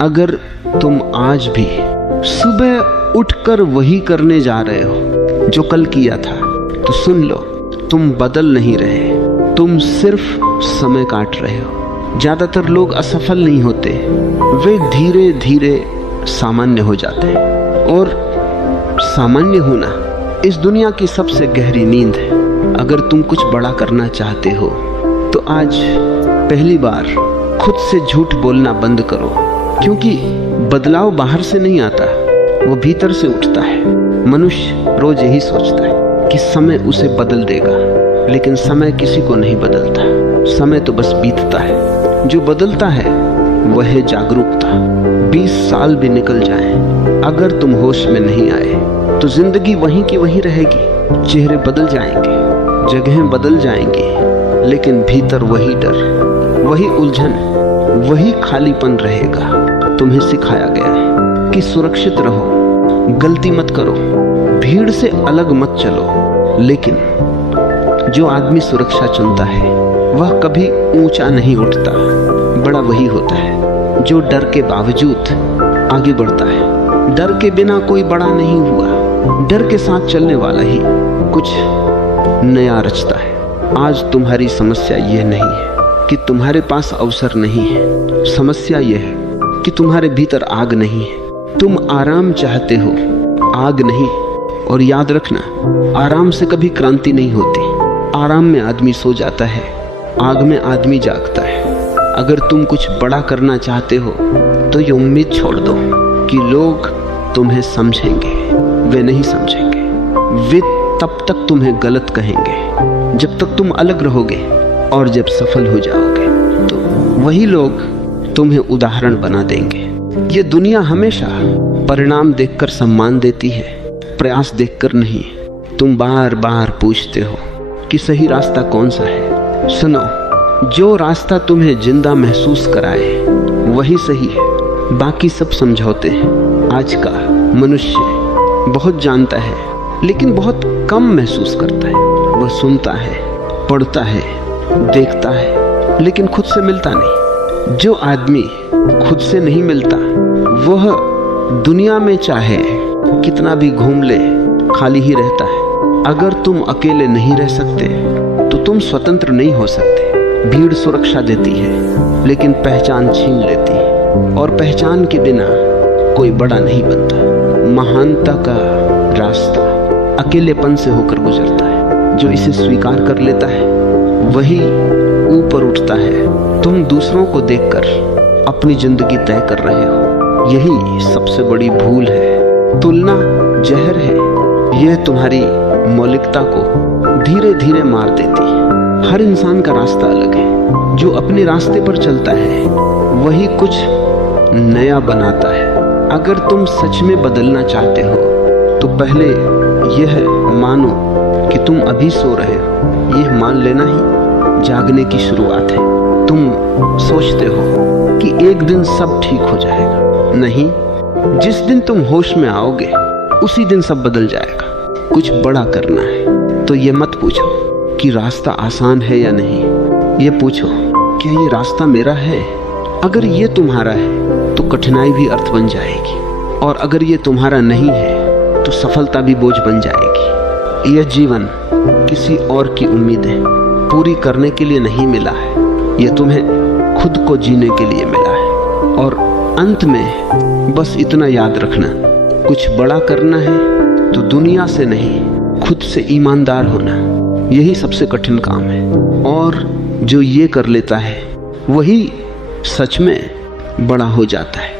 अगर तुम आज भी सुबह उठकर वही करने जा रहे हो जो कल किया था, तो सुन लो, तुम बदल नहीं रहे, तुम सिर्फ समय काट रहे हो। ज्यादातर लोग असफल नहीं होते, वे धीरे धीरे सामान्य हो जाते हैं। और सामान्य होना इस दुनिया की सबसे गहरी नींद है। अगर तुम कुछ बड़ा करना चाहते हो तो आज पहली बार खुद से झूठ बोलना बंद करो, क्योंकि बदलाव बाहर से नहीं आता, वो भीतर से उठता है। मनुष्य रोज यही सोचता है कि समय उसे बदल देगा, लेकिन समय किसी को नहीं बदलता। समय तो बस बीतता है। जो बदलता है वह है जागरूकता। 20 साल भी निकल जाएं, अगर तुम होश में नहीं आए तो जिंदगी वहीं की वहीं रहेगी। चेहरे बदल जाएंगे, जगहें बदल जाएंगी, लेकिन भीतर वही डर, वही उलझन, वही खालीपन रहेगा। तुम्हें सिखाया गया है कि सुरक्षित रहो, गलती मत करो, भीड़ से अलग मत चलो। लेकिन जो आदमी सुरक्षा चुनता है वह कभी ऊंचा नहीं उठता। बड़ा वही होता है जो डर के बावजूद आगे बढ़ता है। डर के बिना कोई बड़ा नहीं हुआ, डर के साथ चलने वाला ही कुछ नया रचता है। आज तुम्हारी समस्या यह नहीं है कि तुम्हारे पास अवसर नहीं है, समस्या यह है कि तुम्हारे भीतर आग नहीं है। तुम आराम चाहते हो, आग नहीं। और याद रखना, आराम से कभी क्रांति नहीं होती। आराम में आदमी सो जाता है, आग में आदमी जागता है। अगर तुम कुछ बड़ा करना चाहते हो तो ये उम्मीद छोड़ दो कि लोग तुम्हें समझेंगे। वे नहीं समझेंगे। वे तब तक तुम्हें गलत कहेंगे जब तक तुम अलग रहोगे, और जब सफल हो जाओगे तो वही लोग तुम्हें उदाहरण बना देंगे। ये दुनिया हमेशा परिणाम देखकर सम्मान देती है, प्रयास देखकर नहीं। तुम बार बार पूछते हो कि सही रास्ता कौन सा है। सुनो, जो रास्ता तुम्हें जिंदा महसूस कराए वही सही है, बाकी सब समझौते हैं। आज का मनुष्य बहुत जानता है लेकिन बहुत कम महसूस करता है। वह सुनता है, पढ़ता है, देखता है, लेकिन खुद से मिलता नहीं। जो आदमी खुद से नहीं मिलता वह दुनिया में चाहे कितना भी घूम ले, खाली ही रहता है। अगर तुम अकेले नहीं रह सकते तो तुम स्वतंत्र नहीं हो सकते। भीड़ सुरक्षा देती है लेकिन पहचान छीन लेती है, और पहचान के बिना कोई बड़ा नहीं बनता। महानता का रास्ता अकेलेपन से होकर गुजरता है। जो इसे स्वीकार कर लेता है वही ऊपर उठता है। तुम दूसरों को देखकर अपनी जिंदगी तय कर रहे हो, यही सबसे बड़ी भूल है। तुलना जहर है, यह तुम्हारी मौलिकता को धीरे धीरे मार देती है। हर इंसान का रास्ता अलग है। जो अपने रास्ते पर चलता है वही कुछ नया बनाता है। अगर तुम सच में बदलना चाहते हो तो पहले यह मानो कि तुम अभी सो रहे हो। यह मान लेना ही जागने की शुरुआत है। तुम सोचते हो कि एक दिन सब ठीक हो जाएगा। नहीं, जिस दिन तुम होश में आओगे उसी दिन सब बदल जाएगा। कुछ बड़ा करना है तो ये मत पूछो कि रास्ता आसान है या नहीं, ये पूछो क्या ये रास्ता मेरा है। अगर ये तुम्हारा है तो कठिनाई भी अर्थ बन जाएगी, और अगर ये तुम्हारा नहीं है तो सफलता भी बोझ बन जाएगी। यह जीवन किसी और की उम्मीदें पूरी करने के लिए नहीं मिला है, यह तुम्हें खुद को जीने के लिए मिला है। और अंत में बस इतना याद रखना, कुछ बड़ा करना है तो दुनिया से नहीं, खुद से ईमानदार होना, यही सबसे कठिन काम है। और जो ये कर लेता है वही सच में बड़ा हो जाता है।